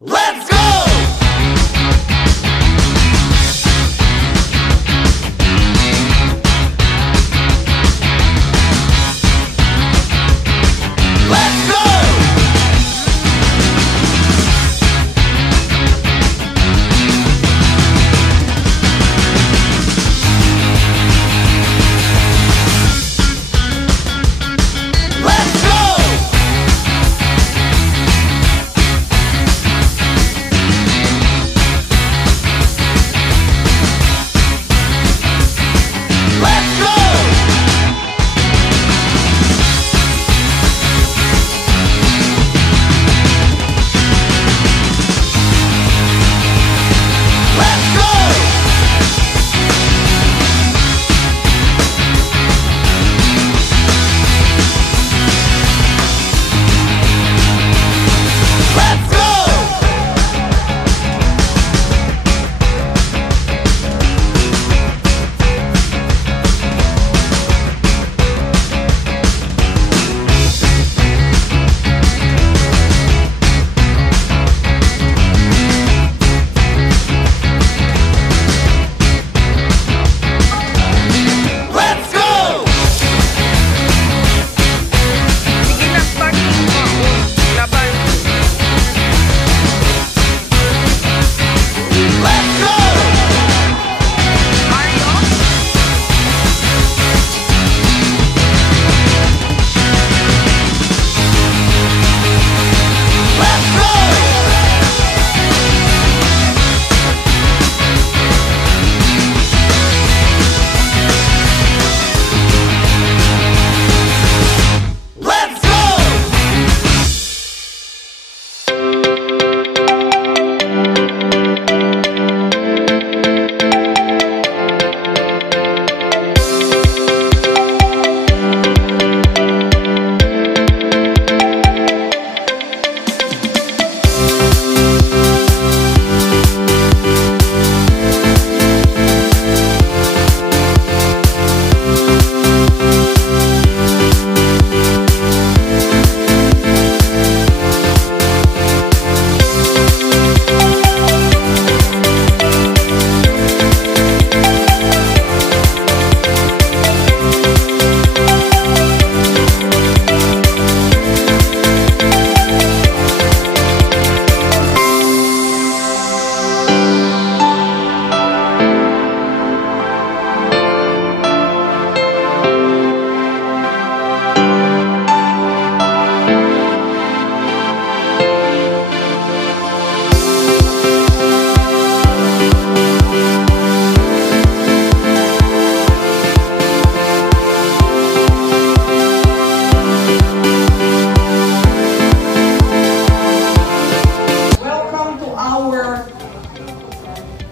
Let's go! Let's go!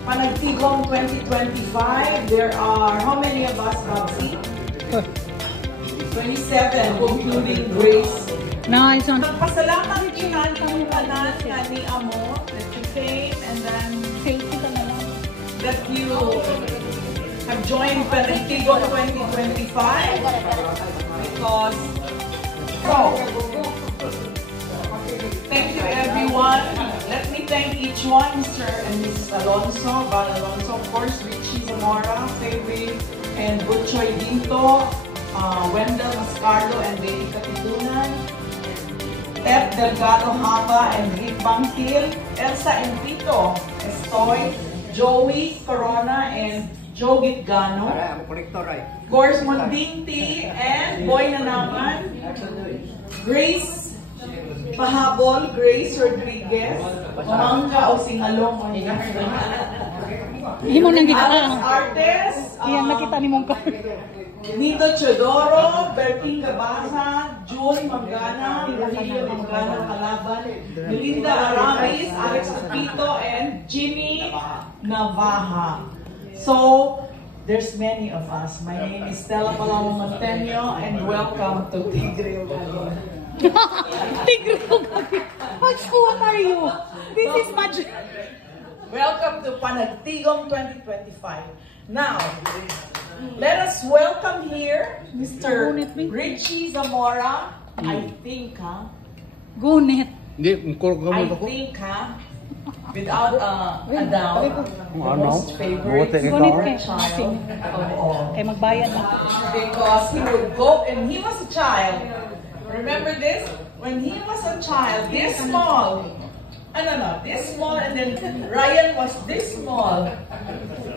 Panagtigong 2025, there are, how many of us, Robsy? 27, including Grace. Nice one. Nagpasalamat inan kami tanan nga ni Amo that you came and then that you have joined Panagtigong 2025 because, thank you everyone. Let me thank each one, Mr. and Mrs. Alonso, Val Alonso, of course, Richie Zamora, Faye, and Butchoy Dinto, Wendell Mascarlo and Betty Katitunan, Pep Delgado Haba and Rick Bangkil, Elsa and Tito, Estoy, Joey Corona and Joe Gitgano, of course, Mondingti and Boy Nanaman, Grace Pahabol, Grace Rodriguez, Mangga o Singalong. Hindi mo nang kita. Artes, Yan, nakita ni mong card. Nito Chodoro, Berting Gabasa, June Mangana, Rogelio Mangana Kalaban, Melinda Aramis, Alex Capito, and Jimmy Navaja. So, there's many of us. My name is Stella Palamo Mantenio, and welcome to Tigre Ugali. Tigre Ugali. What are you? This is magic. Welcome to Panagtigong 2025. Now, let us welcome here Mr. Richie Zamora. I think, Gunit. I think, without a doubt, most favorite child of all. Kay magbayad na. Because he would go, and he was a child. Remember this? When he was a child, this small. This small, and then Ryan was this small.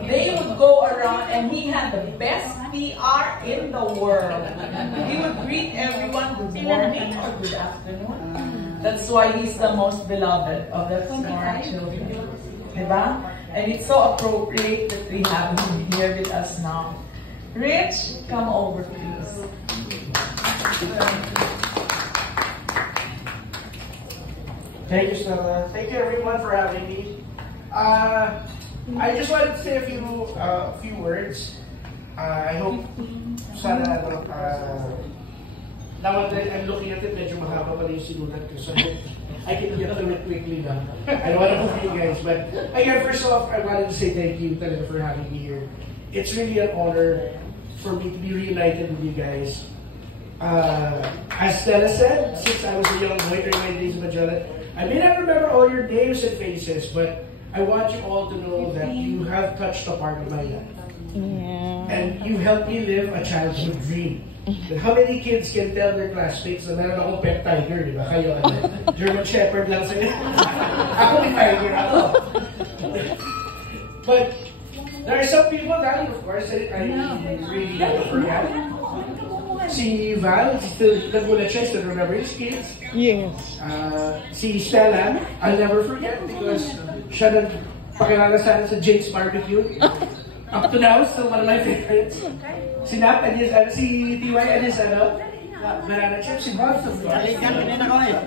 They would go around, and he had the best PR in the world. He would greet everyone good morning or good afternoon. That's why he's the most beloved of the smart children. Diba? And it's so appropriate that we have him here with us now. Rich, come over, please. Thank you, Stella. Thank you, everyone, for having me. I just wanted to say a few words. I hope sana now that I'm looking at it, medyo mahaba pala yung sinulat ko. So I can get through it quickly now. I don't want to move you guys, but again, first off, I wanted to say thank you talaga for having me here. It's really an honor for me to be reunited with you guys. As Stella said, since I was a young boy during my days in Magellan, I may not remember all your names and faces, but I want you all to know that you have touched a part of my life. Yeah. And you helped me live a childhood dream. How many kids can tell their classmates na meron akong pet tiger, di ba? Kayo, German Shepherd lang sa'yo. Ako may tiger, ako. But there are some people that, of course, I really never forget. Si Val, still nagulat siya, still remember his kids. Yes. Si Stella, I'll never forget because siya nagpakilala sa akin sa Jake's Barbecue. Up to now, still one of my favorites. Si Nap, si TY, and his banana chips, si Bob. Naligan din ako eh.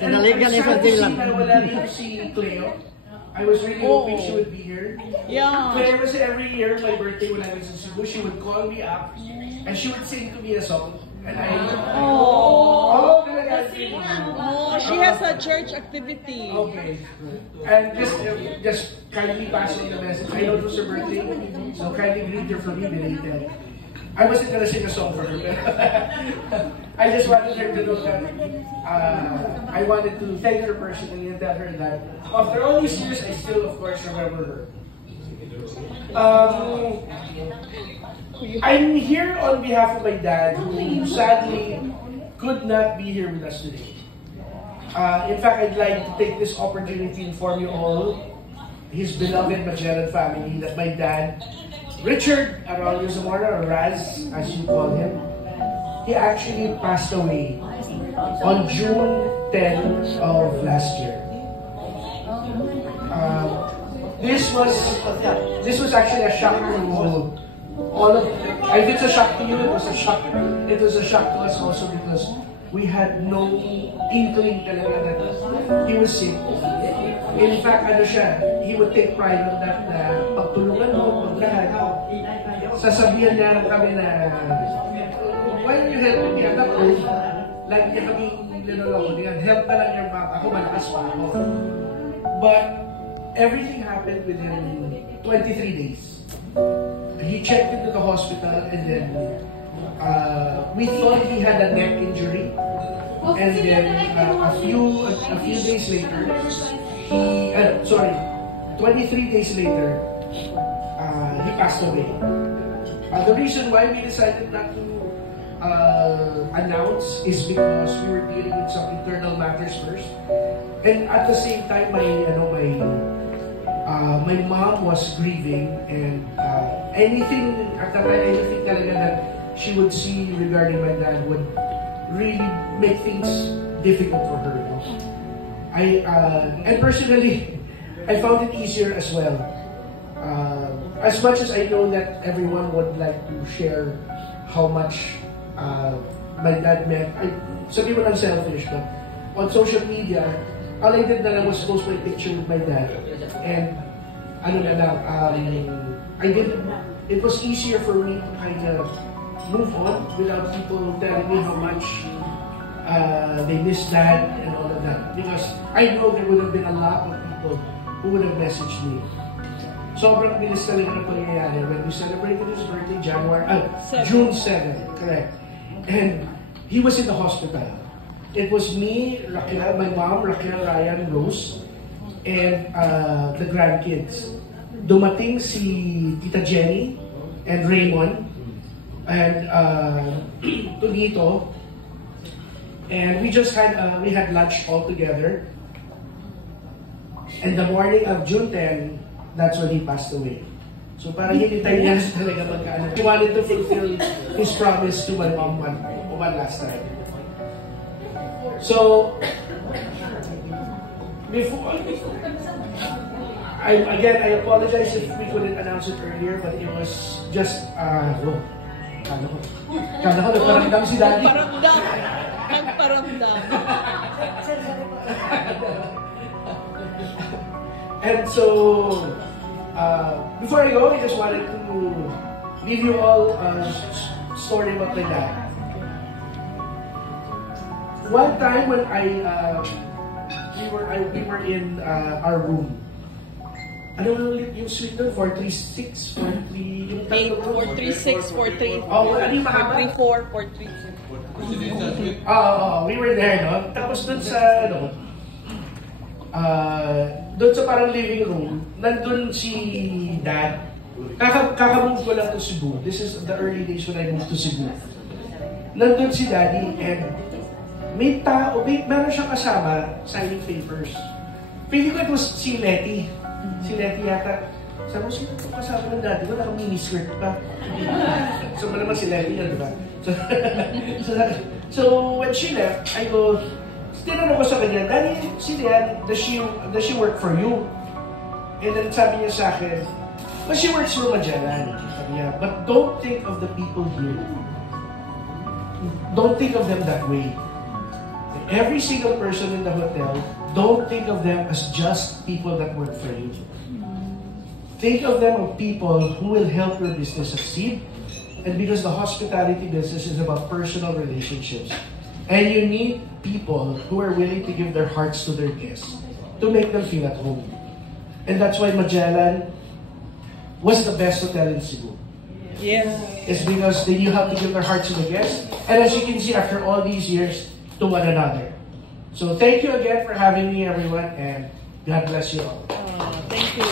Naligan ni Fadila. Wala rin si Cleo. I was really hoping she would be here. Yeah. Cleo was every year, my birthday when I was in Cebu, she would call me up and she would sing to me a song. And she has a church activity. Okay. And just kindly pass on the message. I know it was her birthday, so kindly greet her for me belated. I wasn't gonna sing a song for her, but I just wanted her to know that I wanted to thank her personally and tell her that after all these years, I still, of course, remember her. I'm here on behalf of my dad, who sadly could not be here with us today. In fact, I'd like to take this opportunity to inform you all, his beloved Magellan family, that my dad, Richard Aurelio Zamora, or Raz, as you call him, he actually passed away on June 10 of last year. This was actually a shock to all of. If it's a shock to you, it was a shock. It was a shock to us also because we had no inkling talaga that he was sick. In fact, he would take pride on that na pagtulungan mo, paglahat. Sasabihan niya kami na, why are you helping me? Anak ko, like niya kami linuloko niya. Help na lang yung mama. Ako malakas pa ako. But everything happened within 23 days. He checked into the hospital and then we thought he had a neck injury. And then a few days later, 23 days later, he passed away. The reason why we decided not to announce is because we were dealing with some internal matters first. And at the same time, my mom was grieving, and anything talaga that she would see regarding my dad would really make things difficult for her. And personally, I found it easier as well. As much as I know that everyone would like to share how much my dad meant, sabi mo lang selfish, but on social media, all I did na lang was post my picture with my dad. And it was easier for me to kind of move on without people telling me how much they miss dad and all of that. Because I know there would have been a lot of people who would have messaged me. Sobrang bilis talaga na pangyayari when we celebrated his birthday, June 7, correct. And he was in the hospital. It was me, Raquel, my mom, Raquel, Ryan, Rose, and the grandkids. Dumating si Tita Jenny and Raymond and Tonito, and we had lunch all together. And the morning of June 10, that's when he passed away. So parang hinintay niya talaga magkaano. He wanted to fulfill his promise to my mom one last time. So, I apologize if we couldn't announce it earlier, but it was just, kala ko nagparamdam si Daddy. Nagparamdam. And so, before I go, I just wanted to leave you all a story about my dad. One time when we were in our room. Ano ulit yung suite doon? 436, 43... 436, 433. Oh, ano yung mahaba? 434, 433. We were there, no? Tapos doon sa, doon sa parang living room, nandun si Dad. Kaka-move ko lang to Cebu. This is the early days when I moved to Cebu. Nandun si Daddy and meron siyang kasama signing papers. Feeling ko it was si Letty. Si Letty yata. Sabi mo, sino itong kasama ng Daddy ko? Naka-mini-skirt pa. So, naman si Letty yan, diba? So, when she left, I go, tinanong ko sa kanya, Daddy, sino yan? Does she work for you? And then sabi niya sa akin, well, she works for Magellan. Sabi niya, but don't think of the people here. Don't think of them that way. Every single person in the hotel, don't think of them as just people that work for you. Think of them as people who will help your business succeed. And because the hospitality business is about personal relationships, and you need people who are willing to give their hearts to their guests to make them feel at home. And that's why Magellan was the best hotel in Cebu. Yes. It's because they knew how to give their hearts to the guests. And as you can see, after all these years, to one another. So thank you again for having me, everyone, and God bless you all. Thank you.